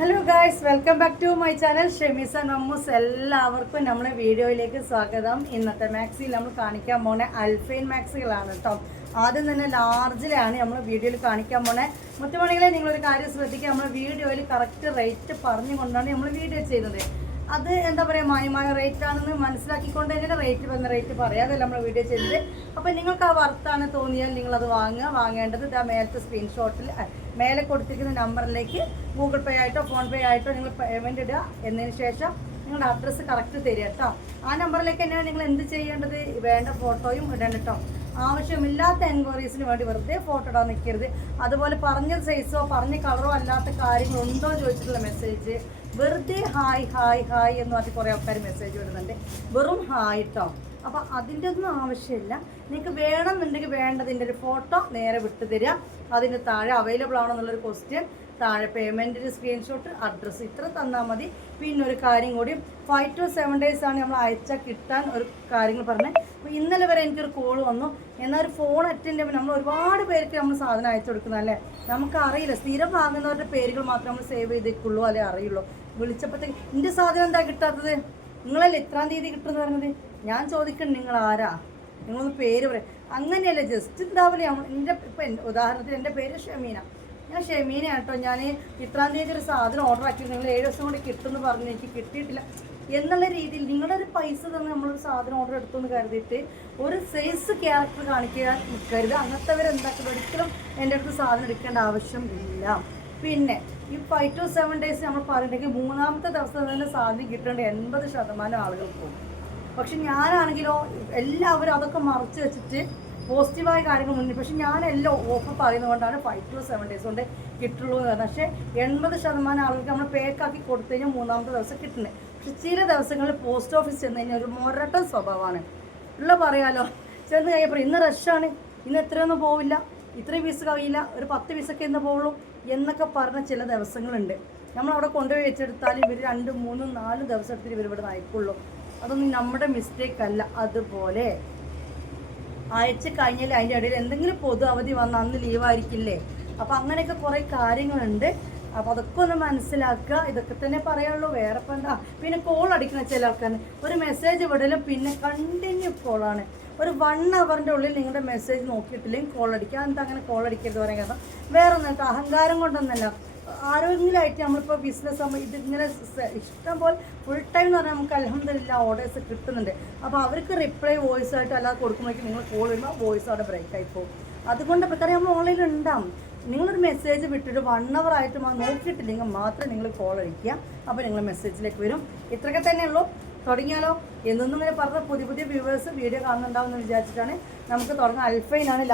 Hello guys, welcome back to my channel Shemeesa Nammus. എല്ലാവർക്കും നമ്മുടെ വീഡിയോയിലേക്ക് സ്വാഗതം. ഇന്നത്തെ മാക്സിയിൽ നമ്മൾ കാണിക്കാൻ പോണ അൽഫൈൻ മാക്സികളാണ് കേട്ടോ. ആദ്യം തന്നെ ലാർജിലാണ് നമ്മൾ വീഡിയോയിൽ കാണിക്കാൻ പോണേ. മുത്തുമണികളെ, നിങ്ങളൊരു കാര്യം ശ്രദ്ധിക്കുക, നമ്മൾ വീഡിയോയിൽ കറക്റ്റ് റേറ്റ് പറഞ്ഞുകൊണ്ടാണ് നമ്മൾ വീഡിയോ ചെയ്യുന്നത്. അത് എന്താ പറയുക, മാന്യമായ റേറ്റ് ആണെന്ന് മനസ്സിലാക്കിക്കൊണ്ട് തന്നെ റേറ്റ് വന്ന റേറ്റ് പറയാതെ നമ്മൾ വീഡിയോ ചെയ്തത്. അപ്പോൾ നിങ്ങൾക്ക് ആ വർത്താണ് തോന്നിയാൽ നിങ്ങളത് വാങ്ങേണ്ടത് ഇതാ മേലത്തെ സ്ക്രീൻഷോട്ടിൽ മേലെ കൊടുത്തിരിക്കുന്ന നമ്പറിലേക്ക് ഗൂഗിൾ പേ ആയിട്ടോ ഫോൺ പേ ആയിട്ടോ നിങ്ങൾ പേയ്മെൻറ്റ് ഇടുക. എന്നതിന് ശേഷം നിങ്ങളുടെ അഡ്രസ്സ് കറക്റ്റ് തരിക കേട്ടോ. ആ നമ്പറിലേക്ക് തന്നെയാണ് നിങ്ങൾ എന്ത് ചെയ്യേണ്ടത്, വേണ്ട ഫോട്ടോയും ഇടണം കേട്ടോ. ആവശ്യമില്ലാത്ത എൻക്വയറീസിന് വേണ്ടി വെറുതെ ഫോട്ടോ ഇടാൻ നിൽക്കരുത്. അതുപോലെ പറഞ്ഞ സൈസോ പറഞ്ഞ കളറോ അല്ലാത്ത കാര്യങ്ങളുണ്ടോ ചോദിച്ചിട്ടുള്ള മെസ്സേജ് വെറുതെ ഹായ് ഹായ് ഹായ് എന്ന് പറഞ്ഞ് കുറേ ആൾക്കാർ മെസ്സേജ് വിടുന്നുണ്ട്. വെറും ഹായ് കേട്ടോ. അപ്പോൾ അതിൻ്റെ ഒന്നും ആവശ്യമില്ല. നിങ്ങൾക്ക് വേണമെന്നുണ്ടെങ്കിൽ വേണ്ടതിൻ്റെ ഒരു ഫോട്ടോ നേരെ വിട്ടു തരിക. അതിൻ്റെ താഴെ അവൈലബിൾ ആണെന്നുള്ളൊരു ക്വസ്റ്റ്യൻ, താഴെ പേയ്മെൻറ്റിൻ്റെ സ്ക്രീൻഷോട്ട്, അഡ്രസ്സ് ഇത്ര തന്നാൽ മതി. പിന്നെ ഒരു കാര്യം കൂടി, 5 to 7 days ആണ് നമ്മൾ അയച്ചാൽ കിട്ടാൻ ഒരു കാര്യങ്ങൾ പറഞ്ഞത്. അപ്പോൾ ഇന്നലെ വരെ എനിക്കൊരു കോൾ വന്നു. എന്നാൽ ഒരു ഫോൺ അറ്റൻഡ് ചെയ്യുമ്പോൾ നമ്മൾ ഒരുപാട് പേർക്ക് നമ്മൾ സാധനം അയച്ചു കൊടുക്കുന്നതല്ലേ, നമുക്കറിയില്ല. സ്ഥിരം വാങ്ങുന്നവരുടെ പേരുകൾ മാത്രം നമ്മൾ സേവ് ചെയ്തേക്കുള്ളൂ, അല്ലെ അറിയുള്ളൂ. വിളിച്ചപ്പോഴത്തേക്ക് എൻ്റെ സാധനം എന്താ കിട്ടാത്തത്, നിങ്ങളല്ലേ ഇത്രാം തീയതി കിട്ടുമെന്ന് പറഞ്ഞത്. ഞാൻ ചോദിക്കണം, നിങ്ങൾ ആരാ, നിങ്ങളൊന്ന് പേര് പറയും. അങ്ങനെയല്ല, ജസ്റ്റ് ഉണ്ടാവില്ല. എൻ്റെ ഇപ്പം ഉദാഹരണത്തിന് എൻ്റെ പേര് ഷമീന, ഞാൻ ഷമീന കേട്ടോ. ഞാൻ ഇത്രാം തീയതി ഒരു സാധനം ഓർഡർ ആക്കി, നിങ്ങൾ 7 ദിവസം കൊണ്ട് കിട്ടുമെന്ന് പറഞ്ഞു, എനിക്ക് കിട്ടിയിട്ടില്ല എന്നുള്ള രീതിയിൽ നിങ്ങളുടെ ഒരു പൈസ തന്നെ നമ്മളൊരു സാധനം ഓർഡർ എടുത്തുമെന്ന് കരുതിയിട്ട് ഒരു സൈസ് ക്യാരക്ടർ കാണിക്കാൻ നിൽക്കരുത്. അങ്ങനത്തെവരെന്താക്കുന്നത്, ഒരിക്കലും എൻ്റെ അടുത്ത് സാധനം എടുക്കേണ്ട ആവശ്യം ഇല്ല. പിന്നെ ഈ 5 to 7 days നമ്മൾ പറഞ്ഞിട്ടുണ്ടെങ്കിൽ 3ാമത്തെ ദിവസം തന്നെ സാധനം കിട്ടേണ്ട 80% ആളുകൾ പോകും. പക്ഷെ ഞാനാണെങ്കിലോ എല്ലാവരും അതൊക്കെ മറച്ച് വെച്ചിട്ട് പോസിറ്റീവായ കാര്യങ്ങൾ മുന്നിൽ, പക്ഷെ ഞാനെല്ലാം ഓഫർ പറയുന്നതുകൊണ്ടാണ് 5 to 7 days കൊണ്ട് കിട്ടുള്ളൂ എന്ന് പറഞ്ഞത്. പക്ഷേ 80% ആളുകൾക്ക് നമ്മൾ പേക്കാക്കി കൊടുത്തു കഴിഞ്ഞാൽ 3ാമത്തെ ദിവസം കിട്ടുന്നത്. പക്ഷെ ചില ദിവസങ്ങളിൽ പോസ്റ്റ് ഓഫീസ് ചെന്ന് കഴിഞ്ഞാൽ ഒരു മൊരട്ടൻ സ്വഭാവമാണ് ഉള്ള. പറയാലോ, ചെന്ന് കഴിയപ്പോൾ ഇന്ന് റഷാണ്, ഇന്ന് എത്രയൊന്നും പോവില്ല, ഇത്രയും പീസ് കഴിയില്ല, ഒരു 10 പീസൊക്കെ ഇന്ന് പോവുള്ളൂ എന്നൊക്കെ പറഞ്ഞ ചില ദിവസങ്ങളുണ്ട്. നമ്മളവിടെ കൊണ്ടുപോയി വെച്ചെടുത്താൽ ഇവർ 2, 3, 4 ദിവസം എടുത്തിട്ട് ഇവർ ഇവിടെ നയിക്കുള്ളൂ. അതൊന്നും നമ്മുടെ മിസ്റ്റേക്ക് അല്ല. അതുപോലെ അയച്ച് കഴിഞ്ഞാൽ അതിൻ്റെ ഇടയിൽ എന്തെങ്കിലും പൊതു അവധി വന്നാൽ അന്ന് ലീവായിരിക്കില്ലേ. അപ്പോൾ അങ്ങനെയൊക്കെ കുറേ കാര്യങ്ങളുണ്ട്. അപ്പോൾ അതൊക്കെ ഒന്ന് മനസ്സിലാക്കുക. ഇതൊക്കെ തന്നെ പറയുള്ളൂ, വേറെ ഇപ്പം എന്താ. പിന്നെ കോൾ അടിക്കുന്ന ചില ആൾക്കാർ ഒരു മെസ്സേജ് വിടലും പിന്നെ കണ്ടിന്യൂ കോളാണ്. ഒരു 1 hourൻ്റെ ഉള്ളിൽ നിങ്ങളുടെ മെസ്സേജ് നോക്കിയിട്ടില്ലെങ്കിൽ കോൾ അടിക്കുക. എന്താ അങ്ങനെ കോൾ അടിക്കരുത് പറയാൻ കാരണം വേറെ ഒന്നും അഹങ്കാരം കൊണ്ടൊന്നല്ല. ആരോഗ്യമായിട്ട് നമ്മളിപ്പോൾ ബിസിനസ് ആകുമ്പോൾ ഇതിങ്ങനെ ഇഷ്ടം പോലെ ഫുൾ ടൈം എന്ന് പറഞ്ഞാൽ നമുക്ക് അൽഹംദുലില്ലാ ഓർഡേഴ്സ് കിട്ടുന്നുണ്ട്. അപ്പോൾ അവർക്ക് റിപ്ലൈ വോയിസ് ആയിട്ട് അല്ലാതെ കൊടുക്കുമ്പോഴേക്കും നിങ്ങൾ കോൾ വരുമ്പോൾ വോയിസ് അവിടെ ബ്രേക്ക് ആയി പോകും. അതുകൊണ്ട് പ്രകാരം നമ്മൾ ഓൺലൈനിൽ ഉണ്ടാവും. നിങ്ങളൊരു മെസ്സേജ് വിട്ടിട്ട് 1 hour ആയിട്ട് നോക്കിയിട്ടില്ലെങ്കിൽ മാത്രം നിങ്ങൾ കോൾ അടിക്കുക. അപ്പോൾ നിങ്ങൾ മെസ്സേജിലേക്ക് വരും. ഇത്രയൊക്കെ തന്നെയുള്ളൂ. തുടങ്ങിയാലോ എന്നൊന്നും ഇങ്ങനെ പറഞ്ഞ പുതിയ പുതിയ വ്യൂവേഴ്സ് വീഡിയോ കാണുന്നുണ്ടാവും എന്ന് വിചാരിച്ചിട്ടാണ് നമുക്ക് തുടങ്ങാം. അൽഫൈനാണ്,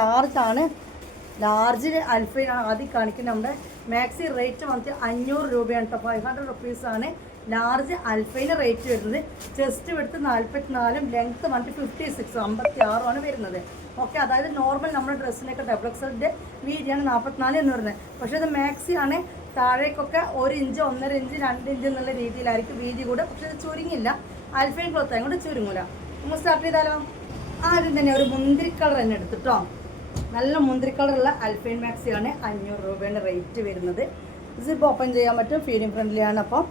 ലാർജിൽ അൽഫൈനാണ് ആദ്യം കാണിക്കുന്നത്. നമ്മുടെ മാക്സി റേറ്റ് വന്നിട്ട് 500 രൂപയാണ് കേട്ടോ. 500 rupees ലാർജ് അൽഫൈന് റേറ്റ് വരുന്നത്. ചെസ്റ്റ് എടുത്ത് 44, ലെങ്ത്ത് വന്നിട്ട് 56, 56 വരുന്നത്. ഓക്കെ, അതായത് നോർമൽ നമ്മുടെ ഡ്രസ്സിനൊക്കെ ഡബിൾ എക്സലിൻ്റെ വീതിയാണ് 44 എന്ന് പറയുന്നത്. പക്ഷേ ഇത് മാക്സി ആണ്. താഴേക്കൊക്കെ 1 ഇഞ്ച്, 1.5 ഇഞ്ച്, 2 ഇഞ്ച് എന്നുള്ള രീതിയിലായിരിക്കും വീതി കൂടെ. പക്ഷേ ഇത് ചുരുങ്ങില്ല. അൽഫൈൻ ക്ലോത്ത് ആയതുകൊണ്ട് ചുരുങ്ങില്ല. നമ്മൾ സ്റ്റാർട്ട് ചെയ്താലോ. ആദ്യം തന്നെ ഒരു മുന്തിരി കളർ തന്നെ എടുത്തിട്ടോ. നല്ല മുന്തിരി കളറുള്ള അൽഫൈൻ മാക്സിയാണ് 500 രൂപയുടെ റേറ്റ് വരുന്നത്. സിപ്പ് ഓപ്പൺ ചെയ്യാൻ പറ്റും, ഫീഡിങ് ഫ്രണ്ട്ലിയാണ്. അപ്പോൾ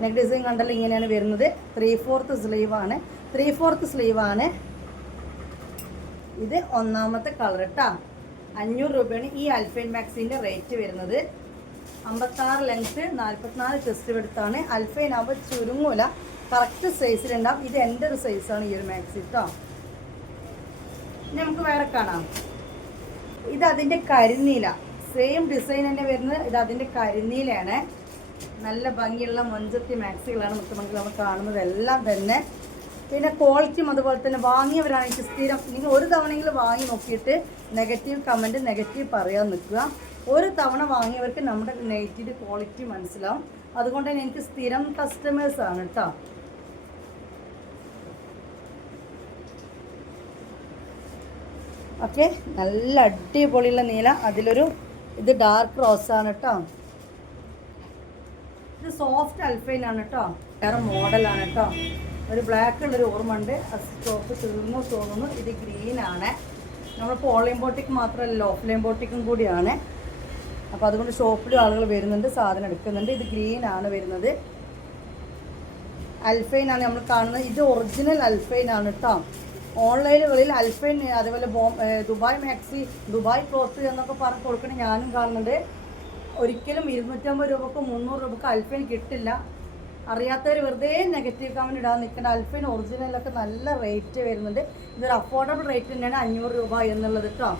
നെക്ക് ഡിസൈൻ കണ്ടല്ലോ ഇങ്ങനെയാണ് വരുന്നത്. 3/4 സ്ലീവാണ്. 3/4 സ്ലീവാണ് ഇത്. 1ാമത്തെ കളർ കേട്ടോ. 500 രൂപയാണ് ഈ അൽഫൈൻ മാക്സിൻ്റെ റേറ്റ് വരുന്നത്. 56 ലെങ്ത്ത്, 44 ചെസ്റ്റ് എടുത്താണ്. അൽഫൈൻ ആകുമ്പോൾ ചുരുങ്ങൂല, കറക്റ്റ് സൈസിലുണ്ടാവും. ഇത് എൻ്റെ ഒരു സൈസാണ് ഈ ഒരു മാക്സി കേട്ടോ. നമുക്ക് വേറെ കാണാം. ഇത് അതിൻ്റെ കരിനീല, സെയിം ഡിസൈൻ തന്നെ വരുന്നത്. ഇത് അതിൻ്റെ കരിനീലയാണ്. നല്ല ഭംഗിയുള്ള മൊഞ്ചത്തി മാക്സികളാണ് മുത്തുമണികൾ നമ്മൾ കാണുന്നത് എല്ലാം തന്നെ. പിന്നെ ക്വാളിറ്റിയും അതുപോലെ തന്നെ. വാങ്ങിയവരാണ് എനിക്ക് സ്ഥിരം, നിങ്ങൾ ഒരു തവണയെങ്കിലും വാങ്ങി നോക്കിയിട്ട് നെഗറ്റീവ് കമൻറ്റ് നെഗറ്റീവ് പറയാൻ നിൽക്കുക. ഒരു തവണ വാങ്ങിയവർക്ക് നമ്മുടെ നെഗറ്റീവ് ക്വാളിറ്റി മനസ്സിലാവും. അതുകൊണ്ട് തന്നെ എനിക്ക് സ്ഥിരം കസ്റ്റമേഴ്സാണ് കേട്ടോ. ഓക്കെ, നല്ല അടിപൊളിയുള്ള നീല. അതിലൊരു ഇത് ഡാർക്ക് റോസാണ് കേട്ടോ. ഇത് സോഫ്റ്റ് അൽഫൈനാണ് കേട്ടോ. വേറെ മോഡലാണ് കേട്ടോ. ഒരു ബ്ലാക്ക് ഉള്ളൊരു ഓർമ്മ ഉണ്ട്. സ്റ്റോക്ക് തീർന്നു തോന്നുന്നു. ഇത് 'ഗ്രീനാണ്. നമ്മളിപ്പോൾ ഓൺലൈൻ ബോട്ടിക്ക് മാത്രമല്ല, ഓഫ്ലൈൻ ബോട്ടിക്കും കൂടിയാണ്. അപ്പോൾ അതുകൊണ്ട് ഷോപ്പിലും ആളുകൾ വരുന്നുണ്ട്, സാധനം എടുക്കുന്നുണ്ട്. ഇത് ഗ്രീൻ ആണ് വരുന്നത്. അൽഫൈൻ ആണ് നമ്മൾ കാണുന്നത്. ഇത് ഒറിജിനൽ അൽഫൈൻ ആണ് കേട്ടോ. ഓൺലൈനുകളിൽ അൽഫൈൻ അതേപോലെ ദുബായ് മാക്സി, ദുബായ് ക്ലോത്ത് എന്നൊക്കെ പറഞ്ഞ് കൊടുക്കണ ഞാനും കാണുന്നുണ്ട്. ഒരിക്കലും 250 രൂപക്കും 300 രൂപക്കും അൽഫൈൻ കിട്ടില്ല. അറിയാത്തവർ വെറുതെ നെഗറ്റീവ് കമൻറ്റ് ഇടാൻ നിൽക്കേണ്ട. അൽഫൈൻ ഒറിജിനലൊക്കെ നല്ല റേറ്റ് വരുന്നുണ്ട്. ഇതൊരു അഫോർഡബിൾ റേറ്റ് തന്നെയാണ് 500 രൂപ എന്നുള്ളത് കേട്ടോ.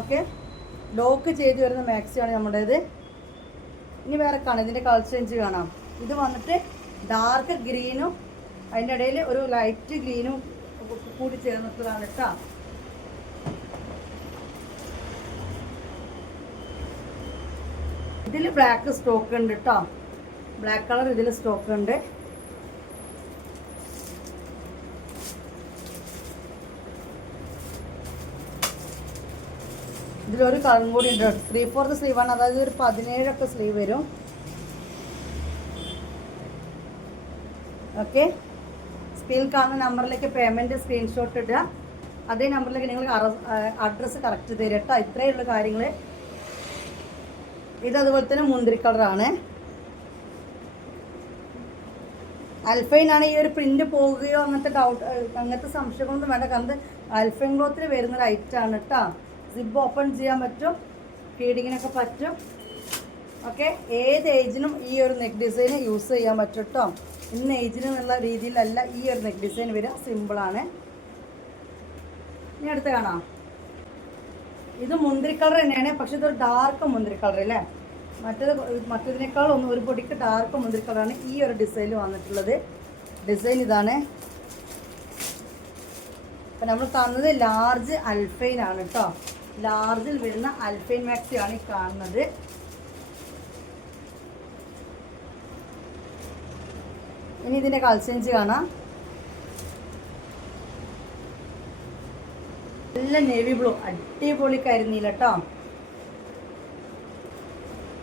ഓക്കെ, ലോക്ക് ചെയ്ത് വരുന്ന മാക്സിയാണ് നമ്മുടേത്. ഇനി വേറെ കാണാം, ഇതിൻ്റെ കളർ ചേഞ്ച് കാണാം. ഇത് വന്നിട്ട് ഡാർക്ക് ഗ്രീനും അതിൻ്റെ ഇടയിൽ ഒരു ലൈറ്റ് ഗ്രീനും കൂടി ചേർന്നിട്ടുള്ളതാണ് കേട്ടോ. ഇതിൽ ബ്ലാക്ക് സ്റ്റോക്ക് ഉണ്ട് കേട്ടോ. ബ്ലാക്ക് കളർ ഇതിൽ സ്റ്റോക്ക് ഉണ്ട്. ഇതിലൊരു കളറും കൂടി ഉണ്ട്. 3/4 സ്ലീവാണ്, അതായത് ഒരു 17 സ്ലീവ് വരും. ഓക്കെ, സ്ക്രീനിൽ കാണുന്ന നമ്പറിലേക്ക് പേയ്മെൻറ്റ് സ്ക്രീൻഷോട്ട് ഇടുക. അതേ നമ്പറിലേക്ക് നിങ്ങൾ അഡ്രസ്സ് കറക്റ്റ് തരിക കേട്ടോ. ഇത്രയുള്ള കാര്യങ്ങൾ. ഇതതുപോലെ തന്നെ മുന്തിരി കളറാണ്. അൽഫൈനാണ്. ഈ ഒരു പ്രിന്റ് പോകുകയോ അങ്ങനത്തെ സംശയങ്ങളൊന്നും വേണ്ട. കാരണം അൽഫൈൻ ക്ലോത്തിൽ വരുന്നൊരു ഐറ്റമാണ് കേട്ടോ. സിബ് ഓപ്പൺ ചെയ്യാൻ പറ്റും, ഫീഡിങ്ങിനൊക്കെ പറ്റും. ഓക്കെ, ഏത് ഏജിനും ഈ ഒരു നെക്ക് ഡിസൈൻ യൂസ് ചെയ്യാൻ പറ്റും കേട്ടോ. ഇന്ന ഏജിന് എന്നുള്ള രീതിയിലല്ല ഈ ഒരു നെക്ക് ഡിസൈൻ വരിക. സിമ്പിളാണ്. ഇനി അടുത്ത് കാണാം. ഇത് മുന്തിരി കളർ തന്നെയാണ്, പക്ഷെ ഇതൊരു ഡാർക്ക് മുന്തിരി കളർ അല്ലേ. മറ്റേതിനേക്കാൾ ഒരു പൊടിക്ക് ഡാർക്ക് മുന്തിരി കളറാണ് ഈ ഒരു ഡിസൈനിൽ വന്നിട്ടുള്ളത്. ഡിസൈൻ ഇതാണ്. അപ്പം നമ്മൾ കാണുന്നത് ലാർജ് അൽഫൈൻ ആണ് കേട്ടോ. ലാർജിൽ വരുന്ന അൽഫൈൻ മാക്സി ആണ് ഈ കാണുന്നത്. ഇനി ഇതിൻ്റെ കളർ ചേഞ്ച് കാണാം. നല്ല നേവി ബ്ലൂ, അടിപൊളി കരിനീല കേട്ടോ.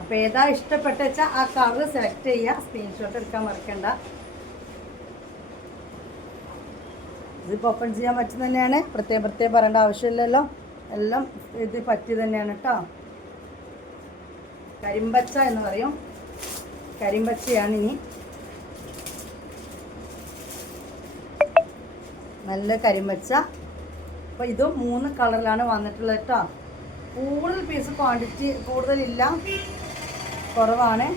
അപ്പോൾ ഏതാ ഇഷ്ടപ്പെട്ട വെച്ചാൽ ആ കളർ സെലക്ട് ചെയ്യുക. സ്ക്രീൻഷോട്ട് എടുക്കാൻ മറക്കണ്ട. ഇതിപ്പോൾ ഓപ്പൺ ചെയ്യാൻ പറ്റുന്ന തന്നെയാണ്. പ്രത്യേകം പറയേണ്ട ആവശ്യമില്ലല്ലോ. എല്ലാം ഇത് പറ്റി തന്നെയാണ് കേട്ടോ. കരിമ്പച്ച എന്ന് പറയും. കരിമ്പച്ചയാണ്. ഇനി നല്ല കരിമ്പച്ച. അപ്പോൾ ഇതും 3 കളറിലാണ് വന്നിട്ടുള്ളത് കേട്ടോ. കൂടുതൽ പീസ് ക്വാണ്ടിറ്റി കൂടുതലില്ല, കുറവാണ്.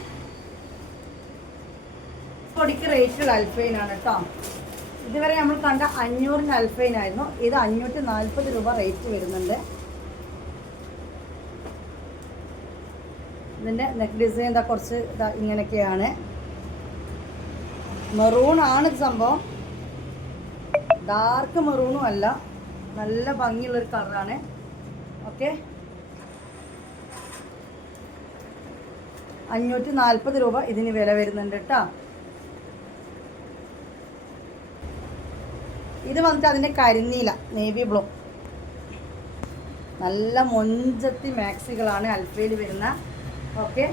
പൊടിക്ക് റേറ്റുള്ള അൽഫൈനാണ് കേട്ടോ. ഇതുവരെ നമ്മൾ കണ്ട 500 അൽഫൈൻ ആയിരുന്നു. ഇത് 540 രൂപ റേറ്റ് വരുന്നുണ്ട്. ഇതിൻ്റെ നെക്ക് ഡിസൈൻ എന്താ കുറച്ച് ഇങ്ങനെയൊക്കെയാണ്. മെറൂൺ ആണ് ഇത് സംഭവം. ഡാർക്ക് മെറൂണും അല്ല, നല്ല ഭംഗിയുള്ളൊരു കളറാണ്. ഓക്കെ, 540 രൂപ ഇതിന് വില വരുന്നുണ്ട് കേട്ടോ. ഇത് വന്നിട്ട് അതിൻ്റെ കരിനീല നേവി ബ്ലൂ. നല്ല മൊഞ്ചത്തി മാക്സികളാണ് അൽഫയിൽ വരുന്ന. ഓക്കെ,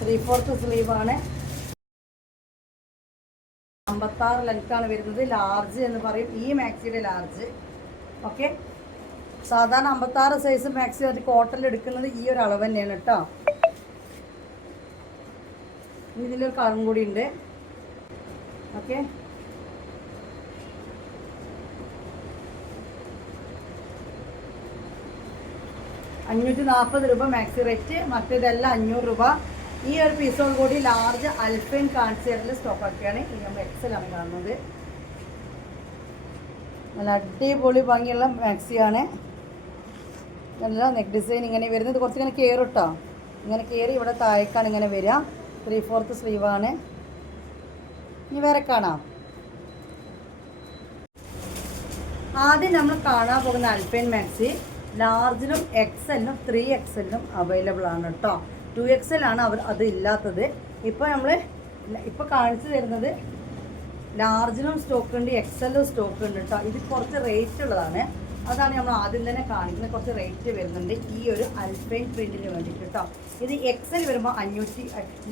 3/4 സ്ലീവാണ്. 56 ലെങ്ത്താണ് വരുന്നത്. ലാർജ് എന്ന് പറയും ഈ മാക്സിയുടെ ലാർജ്. ഓക്കെ, സാധാരണ 56 സൈസ് മാക്സി അത് കോട്ടണിൽ എടുക്കുന്നത് ഈ ഒരു അളവ് തന്നെയാണ് കേട്ടോ. ഇതിലൊരു കളറും കൂടി ഉണ്ട്. ഓക്കെ, $540 രൂപ മാക്സി റേറ്റ്. മറ്റേതെല്ലാം 500 രൂപ. ഈ ഒരു പീസോട് കൂടി ലാർജ് അൽഫൈൻ കാണിച്ചതിൽ സ്റ്റോക്ക് ആക്കിയാണ്. ഈ നമ്മൾ എക്സലാണ് കാണുന്നത്. നല്ല അടിപൊളി ഭംഗിയുള്ള മാക്സിയാണ്. നല്ല നെക്ക് ഡിസൈൻ ഇങ്ങനെ വരുന്നത്. കുറച്ച് ഇങ്ങനെ കയറും കേട്ടോ. ഇങ്ങനെ കയറി ഇവിടെ താഴേക്കാണ് ഇങ്ങനെ വരിക. 3/4 സ്ലീവാണ്. ഇനി വേറെ കാണാം. ആദ്യം നമ്മൾ കാണാൻ പോകുന്ന അൽഫൈൻ മാക്സി ലാർജിനും XL-നും 3XL-നും അവൈലബിൾ ആണ് കേട്ടോ. 2XL ആണ് അത് ഇല്ലാത്തത്. ഇപ്പോൾ കാണിച്ചു തരുന്നത് ലാർജിനും സ്റ്റോക്ക് ഉണ്ട്, XL-ലും സ്റ്റോക്ക് ഉണ്ട് കേട്ടോ. ഇത് കുറച്ച് റേറ്റ് ഉള്ളതാണ്. അതാണ് നമ്മൾ ആദ്യം തന്നെ കാണിക്കുന്നത്. കുറച്ച് റേറ്റ് വരുന്നുണ്ട് ഈ ഒരു അൽഫൈൻ പ്രിൻറ്റിന് വേണ്ടിയിട്ട് കേട്ടോ. ഇത് XL വരുമ്പോൾ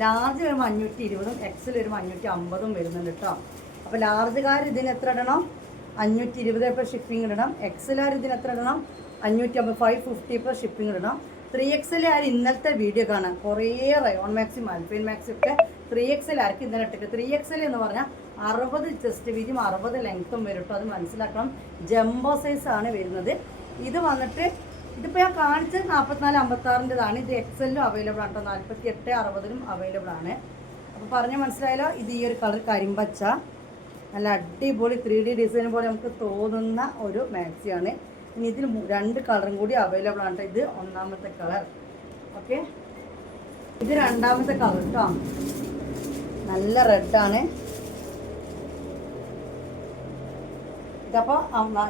ലാർജ് വരുമ്പോൾ 520-ഉം XL വരുമ്പോൾ 550-ഉം വരുന്നുണ്ട് കേട്ടോ. അപ്പോൾ ലാർജുകാർ ഇതിന് എത്ര ഇടണം? 520 ഇപ്പോൾ ഷിപ്പിംഗ് ഇടണം. XLകാർ ഇതിന് എത്ര ഇടണം? 550 550 ഷിപ്പിംഗ് ഇടണം. 3XL ആര് ഇന്നലത്തെ വീഡിയോ കാണാം, കുറേ റയോൺ മാക്സിം അൽഫൈൻ മാക്സിം ഒക്കെ 3XL ആർക്ക് ഇന്നലെ ഇട്ടിട്ട്. 3XL എന്ന് പറഞ്ഞാൽ 60 ചെസ്റ്റ് വീതിയും 60 ലെങ്ത്തും വരും കേട്ടോ, അത് മനസ്സിലാക്കണം. ജംബോ സൈസ് ആണ് വരുന്നത്. ഇത് വന്നിട്ട് ഇതിപ്പോൾ ഞാൻ കാണിച്ചത് 44 56-ൻ്റെതാണ്. ഇത് XL അവൈലബിൾ ആണ് കേട്ടോ, 48 60-നും അവൈലബിൾ ആണ്. അപ്പോൾ പറഞ്ഞ് മനസ്സിലായല്ലോ. ഇത് ഈ ഒരു കളർ കരിമ്പച്ച, നല്ല അടിപൊളി 3D ഡിസൈൻ പോലെ നമുക്ക് തോന്നുന്ന ഒരു മാക്സിയാണ്. ഇനി ഇതിൽ 2 കളറും കൂടി അവൈലബിൾ ആണ് കേട്ടോ. ഇത് ഒന്നാമത്തെ കളർ, ഓക്കെ. ഇത് രണ്ടാമത്തെ കളർ കേട്ടോ, നല്ല റെഡാണ്.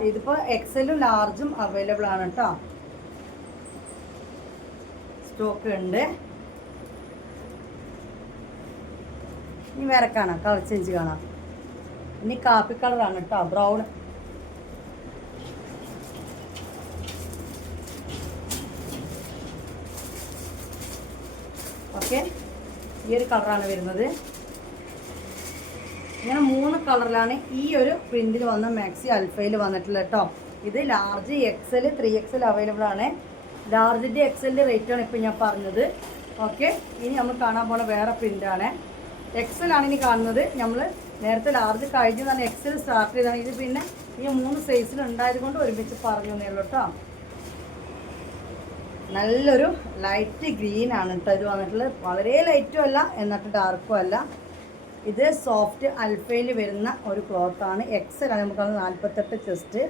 ഇതിപ്പോൾ XL-ഉം ലാർജും അവൈലബിൾ ആണ് കേട്ടോ, സ്റ്റോക്ക് ഉണ്ട്. ഇനി വേറെ കാണാം, കളർ ചേഞ്ച് കാണാം. ഇനി കാപ്പി കളറാണ് കേട്ടോ, ബ്രൗൺ. ഓക്കെ, ഈ ഒരു കളറാണ് വരുന്നത്. ഇങ്ങനെ 3 കളറിലാണ് ഈ ഒരു പ്രിന്റിൽ വന്ന മാക്സി അൽഫയിൽ വന്നിട്ടുള്ളത് കേട്ടോ. ഇത് ലാർജ് XL 3XL അവൈലബിൾ ആണ്. ലാർജിൻ്റെ XL റേറ്റാണ് ഇപ്പം ഞാൻ പറഞ്ഞത്. ഓക്കെ, ഇനി നമ്മൾ കാണാൻ പോണ വേറെ പ്രിൻ്റാണ്. XL ആണ് ഇനി കാണുന്നത്. നമ്മൾ നേരത്തെ ലാർജ് കഴിഞ്ഞ് തന്നെ XL സ്റ്റാർട്ട് ചെയ്താണ്. ഇത് പിന്നെ ഈ 3 സൈസിൽ ഉണ്ടായത് കൊണ്ട് ഒരുമിച്ച് പറഞ്ഞു തന്നേ ഉള്ളൂ കേട്ടോ. നല്ലൊരു ലൈറ്റ് ഗ്രീൻ ആണ് കേട്ടോ ഇത് വന്നിട്ടുള്ളത്. വളരെ ലൈറ്റും അല്ല എന്നിട്ട് ഡാർക്കും അല്ല. ഇത് സോഫ്റ്റ് അൽഫയിൽ വരുന്ന ഒരു ക്ലോത്താണ്. XL ആണ് നമുക്ക് 48 ചെസ്റ്റ്,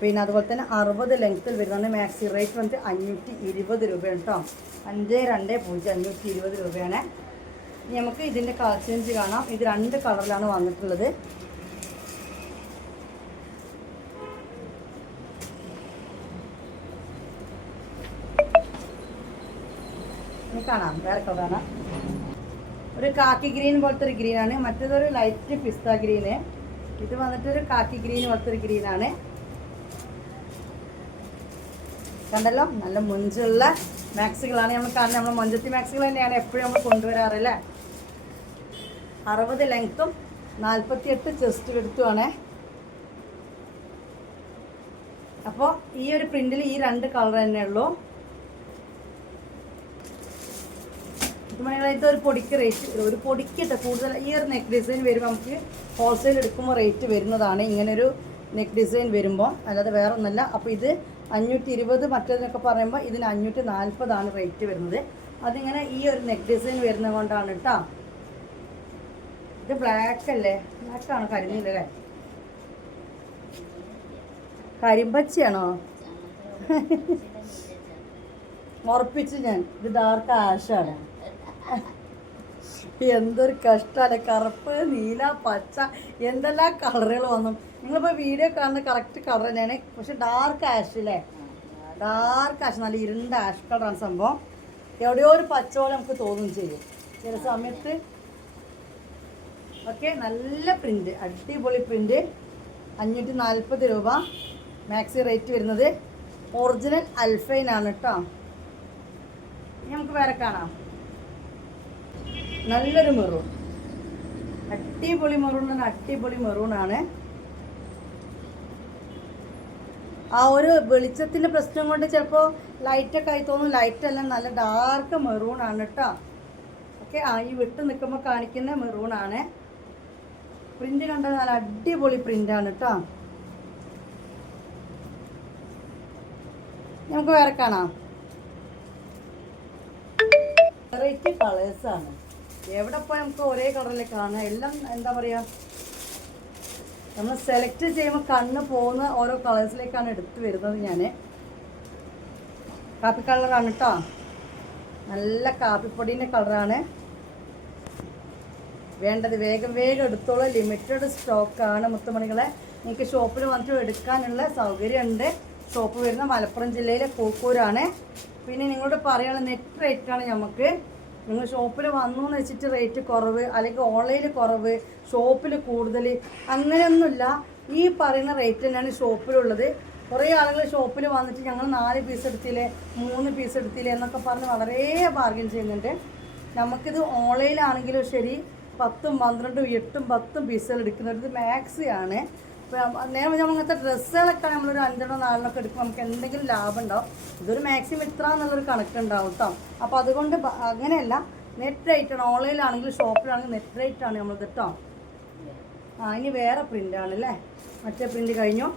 പിന്നെ അതുപോലെ തന്നെ 60 ലെങ്ത്തിൽ വരുന്നതാണ്. മാക്സി റേറ്റ് വന്നിട്ട് 520 രൂപയാണ് കേട്ടോ. 5205 520 രൂപയാണ്. ഇനി നമുക്ക് ഇതിൻ്റെ കളർ ചേഞ്ച് കാണാം. ഇത് 2 കളറിലാണ് വന്നിട്ടുള്ളത്. ഇനി കാണാം, വേറെ കളറാണ്. ഒരു കാക്കി ഗ്രീൻ പോലത്തെ ഒരു ഗ്രീനാണ്, മറ്റേതൊരു ലൈറ്റ് പിസ്ത ഗ്രീന്. ഇത് വന്നിട്ടൊരു കാക്കി ഗ്രീൻ പോലത്തെ ഒരു ഗ്രീനാണ്. കണ്ടല്ലോ, നല്ല മുഞ്ചുള്ള മാക്സികളാണ് നമ്മൾ കാണുന്നത്. നമ്മൾ മൊഞ്ചത്തി മാക്സികൾ തന്നെയാണ് എപ്പോഴും നമ്മൾ കൊണ്ടുവരാറല്ലേ. 60 ലെങ്ത്തും 48 ചെസ്റ്റ് എടുത്തുമാണ്. അപ്പോൾ ഈ ഒരു പ്രിന്റിൽ ഈ 2 കളർ തന്നെ ഉള്ളൂ. ഇതൊരു പൊടിക്ക് റേറ്റ്, ഒരു പൊടിക്കിട്ട് കൂടുതൽ ഈ ഒരു നെക്ക് ഡിസൈൻ വരുമ്പോൾ നമുക്ക് ഹോൾസെയിൽ എടുക്കുമ്പോൾ റേറ്റ് വരുന്നതാണ് ഇങ്ങനൊരു നെക്ക് ഡിസൈൻ വരുമ്പോൾ, അല്ലാതെ വേറെ ഒന്നല്ല. അപ്പോൾ ഇത് 520 മറ്റേതെന്നൊക്കെ പറയുമ്പോൾ ഇതിന് 540 റേറ്റ് വരുന്നത്. അതിങ്ങനെ ഈ ഒരു നെക്ക് ഡിസൈൻ വരുന്നത് കൊണ്ടാണ് കേട്ടോ. ഇത് ബ്ലാക്ക് അല്ലേ, ബ്ലാക്കാണോ, കരിഞ്ഞില്ലല്ലേ, കരിമ്പച്ചയാണോ? ഉറപ്പിച്ചു ഞാൻ, ഇത് ഡാർക്ക് ആഷാണ്. എന്തൊരു കഷ്ടമാണ്, കറുപ്പ് നീല പച്ച എന്തെല്ലാം കളറുകൾ വന്നു. നിങ്ങളിപ്പോൾ വീഡിയോ കാണുന്ന കറക്റ്റ് കളർ തന്നെയാണ്, പക്ഷെ ഡാർക്ക് ആഷ് അല്ലേ, ഡാർക്ക് ആഷ്, നല്ല ഇരുണ്ട ആഷ് കളറാണ് സംഭവം. എവിടെയോ ഒരു പച്ച പോലെ നമുക്ക് തോന്നുകയും ചെയ്യും ചില സമയത്ത്. ഓക്കെ, നല്ല പ്രിൻ്റ്, അടിപൊളി പ്രിൻ്റ്. 540 രൂപ മാക്സി റേറ്റ് വരുന്നത്. ഒറിജിനൽ അൽഫൈൻ ആണ് കേട്ടോ. നമുക്ക് വേറെ കാണാം. നല്ലൊരു മെറൂൺ, അടിപൊളി മെറൂൺ, അടിപൊളി മെറൂണാണ്. ആ ഒരു വെളിച്ചത്തിൻ്റെ പ്രശ്നം കൊണ്ട് ചിലപ്പോൾ ലൈറ്റൊക്കെ ആയി തോന്നും, ലൈറ്റെല്ലാം നല്ല ഡാർക്ക് മെറൂണാണ് കേട്ടോ. ഓക്കെ, ഈ വിട്ട് നിൽക്കുമ്പോൾ കാണിക്കുന്ന മെറൂണാണ്. പ്രിൻ്റ് കണ്ടത് നല്ല അടിപൊളി പ്രിൻ്റാണ് കേട്ടോ. നമുക്ക് വേറെ കാണാം. വെറൈറ്റി കളേഴ്സാണ്, എവിടെ പോയി നമുക്ക് ഒരേ കളറിൽ കാണാം. എല്ലാം എന്താ പറയുക, നമ്മൾ സെലക്ട് ചെയ്യുമ്പോൾ കണ്ണ് പോകുന്ന ഓരോ കളേഴ്സിലേക്കാണ് എടുത്ത് വരുന്നത്. ഞാൻ കാപ്പി കളറാണ് കേട്ടോ, നല്ല കാപ്പിപ്പൊടീൻ്റെ കളറാണ്. വേണ്ടത് വേഗം വേഗം എടുത്തോളൂ, ലിമിറ്റഡ് സ്റ്റോക്കാണ് മുത്തുമണികളെ. നിങ്ങൾക്ക് ഷോപ്പിൽ വന്നിട്ട് എടുക്കാനുള്ള സൗകര്യമുണ്ട്. ഷോപ്പ് വരുന്ന മലപ്പുറം ജില്ലയിലെ കൂക്കൂരാണ്. പിന്നെ നിങ്ങളോട് പറയുകയാണ്, നെറ്റ് റേറ്റാണ് നമുക്ക്. നിങ്ങൾ ഷോപ്പിൽ വന്നു എന്ന് വെച്ചിട്ട് റേറ്റ് കുറവ്, അല്ലെങ്കിൽ ഓൺലൈനിൽ കുറവ്, ഷോപ്പിൽ കൂടുതൽ, അങ്ങനെയൊന്നുമില്ല. ഈ പറയുന്ന റേറ്റ് തന്നെയാണ് ഷോപ്പിലുള്ളത്. കുറേ ആളുകൾ ഷോപ്പിൽ വന്നിട്ട് ഞങ്ങൾ 4 പീസ് എടുത്തില്ലേ, 3 പീസ് എടുത്തില്ലേ എന്നൊക്കെ പറഞ്ഞ് വളരെ ബാർഗൻ ചെയ്യുന്നുണ്ട്. നമുക്കിത് ഓൺലൈനിലാണെങ്കിലും ശരി 10, 12, 8, 10 പീസുകൾ എടുക്കുന്നത് മാക്സിയാണ്. നേരെ നമ്മൾ അങ്ങനത്തെ ഡ്രസ്സുകളൊക്കെ നമ്മളൊരു 5 4 എടുക്കുമ്പോൾ നമുക്ക് എന്തെങ്കിലും ലാഭം ഉണ്ടാവും. ഇതൊരു മാക്സിമം ഇത്ര എന്നുള്ളൊരു കണക്കുണ്ടാവും കേട്ടോ. അപ്പോൾ അതുകൊണ്ട് അങ്ങനെയല്ല, നെറ്റ് റേറ്റാണ്. ഓൺലൈനിലാണെങ്കിലും ഷോപ്പിലാണെങ്കിലും നെറ്റ് റേറ്റാണ് നമ്മളത് കേട്ടോ. ഇനി വേറെ പ്രിൻ്റാണ് അല്ലേ, മറ്റേ പ്രിൻ്റ് കഴിഞ്ഞു.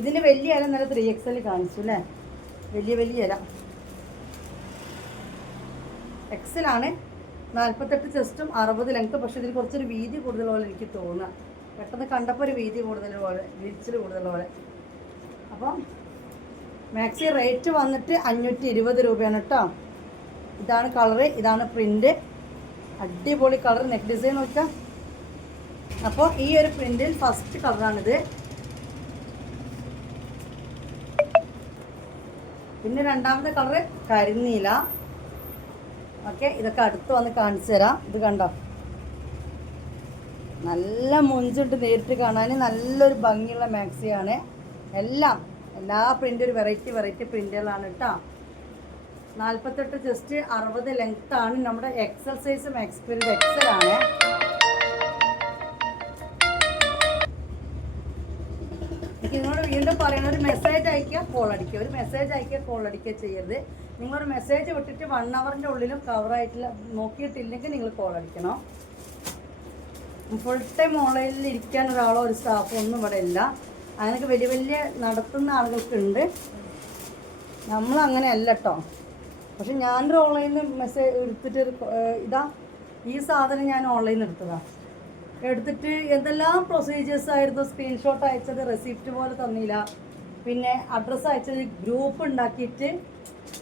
ഇതിൻ്റെ വലിയ ഇല നല്ല 3XL കാണിച്ചു അല്ലേ, വലിയ ഇല എക്സലാണ്. 48 ചെസ്റ്റും 60 ലെങ്ത്ത്. പക്ഷേ ഇതിൽ കുറച്ചൊരു വീതി കൂടുതൽ പോലെ എനിക്ക് തോന്നുക. പെട്ടെന്ന് കണ്ടപ്പോൾ ഒരു വീതി കൂടുതൽ പോലെ, വിരിച്ചിൽ കൂടുതൽ പോലെ. അപ്പം മാക്സി റേറ്റ് വന്നിട്ട് 520 രൂപയാണ് കേട്ടോ. ഇതാണ് കളറ്, ഇതാണ് പ്രിൻ്റ്. അടിപൊളി കളർ, നെക്ക് ഡിസൈൻ നോക്കാം. അപ്പോൾ ഈ ഒരു പ്രിൻ്റിൽ ഫസ്റ്റ് കളറാണിത്. പിന്നെ രണ്ടാമത്തെ കളറ് കരിനീല. ഓക്കെ, ഇതൊക്കെ അടുത്ത് വന്ന് കാണിച്ചു തരാം. ഇത് കണ്ടോ, നല്ല മൊഞ്ചുണ്ട് നേരിട്ട് കാണാൻ. നല്ലൊരു ഭംഗിയുള്ള മാക്സിയാണ്. എല്ലാ പ്രിൻ്റും ഒരു വെറൈറ്റി പ്രിൻ്റുകളാണ് കേട്ടോ. 48 ചെസ്റ്റ്, 60 ലെങ്ത്താണ്. നമ്മുടെ എക്സൽ സൈസ് മാക്സി പ്രിൻ്റ് എക്സലാണ്. നിങ്ങളോട് വീണ്ടും പറയണ, ഒരു മെസ്സേജ് അയക്കുക, കോൾ അടിക്കുക. ഒരു മെസ്സേജ് അയക്കുക, കോൾ അടിക്കുക ചെയ്യരുത്. നിങ്ങളൊരു മെസ്സേജ് വിട്ടിട്ട് 1 ഹവറിൻ്റെ ഉള്ളിലും കവറായിട്ടില്ല നോക്കിയിട്ടില്ലെങ്കിൽ നിങ്ങൾ കോൾ അടിക്കണം. ഫുൾ ടൈം ഓൺലൈനിൽ ഇരിക്കാൻ ഒരാളോ ഒരു സ്റ്റാഫോ ഒന്നും ഇവിടെ ഇല്ല. അങ്ങനെയൊക്കെ വലിയ നടത്തുന്ന ആളുകൾക്കുണ്ട്. നമ്മളങ്ങനെ അല്ല കേട്ടോ. പക്ഷെ ഞാനൊരു ഓൺലൈനിൽ മെസ്സേജ് എടുത്തിട്ട് ഈ സാധനം ഞാൻ ഓൺലൈനിൽ എടുത്തിട്ട് എന്തെല്ലാം പ്രൊസീജിയേഴ്സ് ആയിരുന്നു. സ്ക്രീൻഷോട്ട് അയച്ചത് റെസിപ്റ്റ് പോലെ തന്നില്ല. പിന്നെ അഡ്രസ്സ് അയച്ചത് ഗ്രൂപ്പ് ഉണ്ടാക്കിയിട്ട്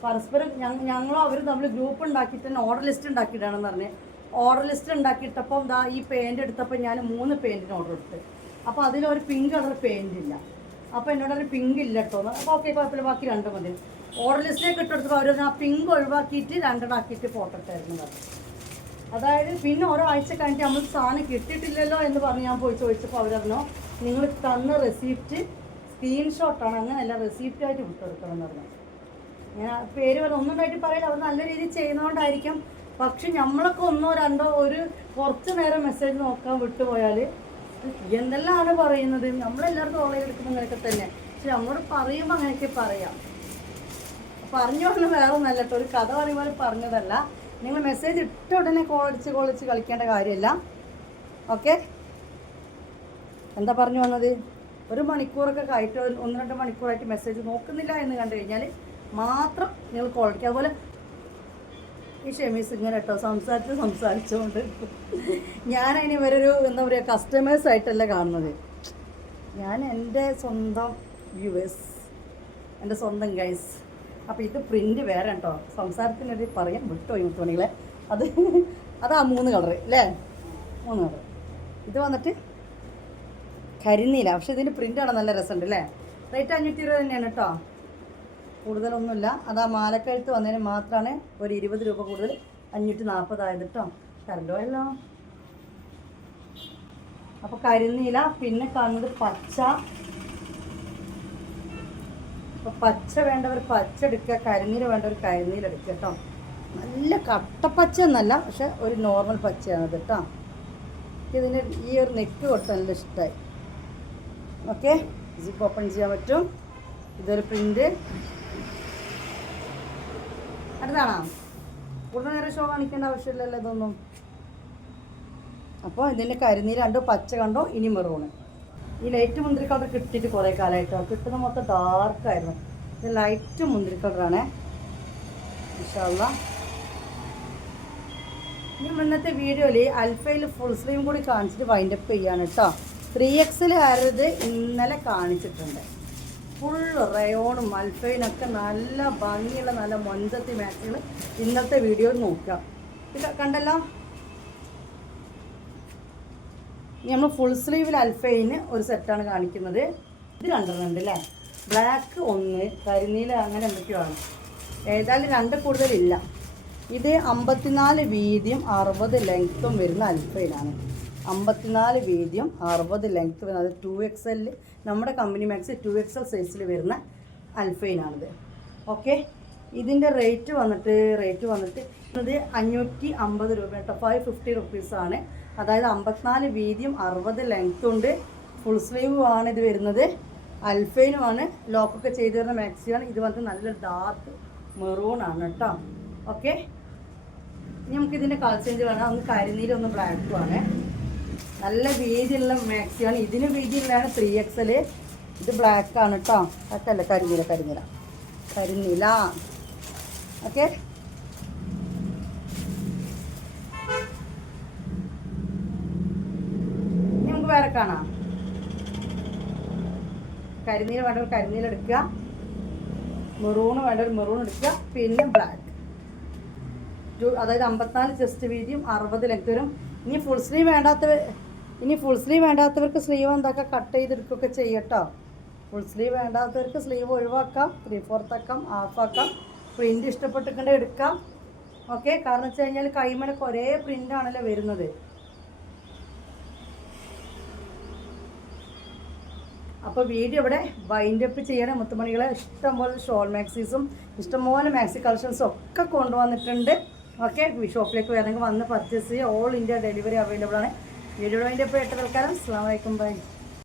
പരസ്പരം ഞങ്ങളും അവരും തമ്മിൽ ഗ്രൂപ്പ് ഉണ്ടാക്കിയിട്ട് തന്നെ ഓർഡർ ലിസ്റ്റ് ഉണ്ടാക്കിയിട്ടാണെന്ന് പറഞ്ഞ്. ഓർഡർ ലിസ്റ്റ് ഉണ്ടാക്കിയിട്ടപ്പം ഈ പെയിൻറ്റ് എടുത്തപ്പോൾ ഞാൻ 3 പെയിൻറ്റിന് ഓർഡർ എടുത്ത്. അപ്പോൾ അതിലൊരു പിങ്ക് കളർ പെയിൻറ്റ് ഇല്ല. അപ്പോൾ എന്നോടൊരു പിങ്ക് ഇല്ല കേട്ടോ. അപ്പോൾ ഓക്കെ, കുഴപ്പമില്ല, ബാക്കി 2 മതി. ഓർഡർ ലിസ്റ്റിലേക്ക് ഇട്ടെടുത്തപ്പോൾ അവർ ആ പിങ്ക് ഒഴിവാക്കിയിട്ട് 2 ആക്കിയിട്ട് ഫോട്ടോ ഇട്ടായിരുന്നു പറഞ്ഞു. അതായത് പിന്നെ ഓരോ ആഴ്ച കഴിഞ്ഞിട്ട് നമ്മൾ സാധനം കിട്ടിയിട്ടില്ലല്ലോ എന്ന് പറഞ്ഞ് ഞാൻ പോയി ചോദിച്ചപ്പോൾ അവരറിഞ്ഞോ, നിങ്ങൾ തന്ന റെസിപ്റ്റ് സ്ക്രീൻഷോട്ടാണ്, അങ്ങനെയല്ല റെസിപ്റ്റായിട്ട് വിട്ടെടുക്കണം എന്ന് പറഞ്ഞു. ഞാൻ പേര് ഒന്നുണ്ടായിട്ട് പറയില്ല, അവർ നല്ല രീതിയിൽ ചെയ്യുന്നതുകൊണ്ടായിരിക്കും. പക്ഷെ നമ്മളൊക്കെ 1 2 ഒരു കുറച്ച് നേരം മെസ്സേജ് നോക്കാൻ വിട്ടുപോയാൽ എന്തെല്ലാമാണ് പറയുന്നത്. നമ്മളെല്ലാവർക്കും ഓൺലൈൻ എടുക്കുമ്പോൾ അങ്ങനെയൊക്കെ തന്നെ. പക്ഷെ നമ്മളോട് പറയുമ്പോൾ അങ്ങനെയൊക്കെ പറയാം. പറഞ്ഞു പറഞ്ഞാൽ വേറെ ഒന്നല്ല കേട്ടോ, ഒരു കഥ പറയുമ്പോൾ പറഞ്ഞതല്ല. നിങ്ങൾ മെസ്സേജ് ഇട്ട ഉടനെ കോളടിച്ച് കളിക്കേണ്ട കാര്യമില്ല. ഓക്കെ, എന്താ പറഞ്ഞു വന്നത്? ഒരു മണിക്കൂറൊക്കെ ആയിട്ട് 1 2 മണിക്കൂറായിട്ട് മെസ്സേജ് നോക്കുന്നില്ല എന്ന് കണ്ടു കഴിഞ്ഞാൽ മാത്രം നിങ്ങൾ കോൾ അടിക്കുക. അതുപോലെ ഈ ഷെമീസ് ഇങ്ങനെ കേട്ടോ സംസാരിച്ചുകൊണ്ട് ഞാനതിന് ഇവരൊരു എന്താ പറയുക കസ്റ്റമേഴ്സായിട്ടല്ല കാണുന്നത്. ഞാൻ എൻ്റെ സ്വന്തം വ്യൂവേഴ്സ്, എൻ്റെ സ്വന്തം ഗൈസ്. അപ്പോൾ ഇത് പ്രിൻ്റ് വേറെ കേട്ടോ. സംസാരത്തിനൊരു പറയാൻ വിട്ടുപോയി മുത്തുമണികളെ. അതാ 3 കളറ് അല്ലേ, 3 കളർ. ഇത് വന്നിട്ട് കരിനീല. പക്ഷേ ഇതിൻ്റെ പ്രിൻ്റാണ് നല്ല രസമുണ്ട് അല്ലേ. റേറ്റ് 520 തന്നെയാണ് കേട്ടോ, കൂടുതലൊന്നുമില്ല. അതാ മാലക്കഴുത്ത് വന്നതിന് മാത്രമാണ് ഒരു 20 രൂപ കൂടുതൽ, 540 ആയത് കേട്ടോ. കറണ്ട് പോയല്ലോ. അപ്പോൾ കരിനീല. പിന്നെ കാണുന്നത് പച്ച. അപ്പോൾ പച്ച വേണ്ടവർ പച്ച എടുക്കുക, കരിനീല വേണ്ടവർ കരിനീല എടുക്കുക കേട്ടോ. നല്ല കട്ടപ്പച്ച എന്നല്ല, പക്ഷെ ഒരു നോർമൽ പച്ചയാണത് കേട്ടോ. ഇതിന് ഈ ഒരു നെക്ക് കൊടുത്ത് നല്ല ഇഷ്ടമായി. ഓക്കെ, ജിപ്പ് ഓപ്പൺ ചെയ്യാൻ പറ്റും. ഇതൊരു പ്രിൻ്റ്. അടുത്താണോ? കൂടുതൽ നേരം ഷോ കാണിക്കേണ്ട ആവശ്യമില്ലല്ലോ ഇതൊന്നും. അപ്പോൾ ഇതിൻ്റെ കരിനീല കണ്ടോ, പച്ച കണ്ടോ, ഇനി മെറൂണ്. ഈ ലൈറ്റ് മുന്തിരി കളർ കിട്ടിയിട്ട് കുറേ കാലമായിട്ടോ. കിട്ടുന്ന മൊത്തം ഡാർക്കായിരുന്നു. ഇത് ലൈറ്റ് മുന്തിരി കളറാണേ. ഇൻഷാ അല്ലാഹ് ഈ മുന്നത്തെ വീഡിയോയിൽ അൽഫയിൽ ഫുൾ സ്ലീവും കൂടി കാണിച്ചിട്ട് വൈൻഡപ്പ് ചെയ്യാണ് കേട്ടോ. 3XL ആയത് ഇന്നലെ കാണിച്ചിട്ടുണ്ട്. ഫുൾ റയോണും അൽഫയിനൊക്കെ നല്ല ഭംഗിയുള്ള നല്ല മൊഞ്ചത്തി മാക്സുകൾ ഇന്നത്തെ വീഡിയോയിൽ നോക്കാം. ഇത് കണ്ടല്ലോ. നമ്മൾ ഫുൾ സ്ലീവിൽ അൽഫയിന് ഒരു സെറ്റാണ് കാണിക്കുന്നത്. ഇത് 2 ഉണ്ട് അല്ലേ. ബ്ലാക്ക് 1, കരിനീല, അങ്ങനെ എന്തൊക്കെയോ ആണ്. ഏതായാലും 2 കൂടുതലില്ല. ഇത് 54 വീതിയും 60 ലെങ്ത്തും വരുന്ന അൽഫയിലാണ്. 54 വീതിയും 60 ലെങ്ത്ത് വരുന്നത്. അത് 2XL, നമ്മുടെ കമ്പനി മാക്സ് 2XL സൈസിൽ വരുന്ന അൽഫയിനാണിത്. ഓക്കെ, ഇതിൻ്റെ റേറ്റ് വന്നിട്ട് ഇത് 550 രൂപ കേട്ടോ. 550 റുപ്പീസാണ്. അതായത് 54 വീതിയും 60 ലെങ്ത്തുണ്ട്. ഫുൾ സ്ലീവുമാണ് ഇത് വരുന്നത്. അൽഫൈനുമാണ്. ലോക്കൊക്കെ ചെയ്ത് വരുന്ന മാക്സിയാണ്. ഇത് വന്നിട്ട് നല്ല ഡാർക്ക് മെറൂൺ ആണ് കേട്ടോ. ഓക്കെ, നമുക്കിതിൻ്റെ കളർ ചേഞ്ച് വേണം. ഒന്ന് കരിനീലൊന്ന് ബ്ലാക്കുമാണ്. നല്ല വീതിയുള്ള മാക്സിയാണ്. ഇതിന് വീതിയുള്ളതാണ് 3XL. ഇത് ബ്ലാക്കാണ് കേട്ടോ. അതല്ല കരിനീല. ഓക്കെ, നമുക്ക് വേറെ കാണാം. കരിനീല വേണ്ടവർ കരിനീല എടുക്കുക, മെറൂണ് വേണ്ടവർ മെറൂൺ എടുക്കുക, പിന്നെ ബ്ലാക്ക്. അതായത് 54 ചെസ്റ്റ് വീതിയും 60 ലെങ്ത് വരും. ഇനി ഫുൾ സ്ലീവ് വേണ്ടാത്തവർക്ക് സ്ലീവ് എന്താക്കുക, കട്ട് ചെയ്തെടുക്കുകയൊക്കെ ചെയ്യട്ടോ. ഫുൾ സ്ലീവ് വേണ്ടാത്തവർക്ക് സ്ലീവ് ഒഴിവാക്കാം, 3/4 ആക്കാം, ഹാഫ് ആക്കാം. പ്രിൻ്റ് ഇഷ്ടപ്പെട്ടിട്ടുണ്ടെങ്കിൽ എടുക്കാം. ഓക്കെ, കാരണം വെച്ച് കഴിഞ്ഞാൽ കൈമലക്ക് ഒരേ പ്രിൻ്റാണല്ലോ വരുന്നത്. അപ്പോൾ വീഡിയോ ഇവിടെ വൈൻഡപ്പ് ചെയ്യണം മുത്തുമണികളെ. ഇഷ്ടംപോലെ ഷോൾ മാക്സീസും ഇഷ്ടംപോലെ മാക്സി കളക്ഷൻസും ഒക്കെ കൊണ്ടുവന്നിട്ടുണ്ട്. ഓക്കെ, ഷോപ്പിലേക്ക് വേണമെങ്കിൽ വന്ന് പർച്ചേസ് ചെയ്യുക. ഓൾ ഇന്ത്യ ഡെലിവറി അവൈലബിൾ ആണ്. വീഡിയോ വൈൻഡപ്പ് ചെയ്തിട്ട് തൽക്കാലം അസ്സലാമു അലൈക്കും, ബൈ.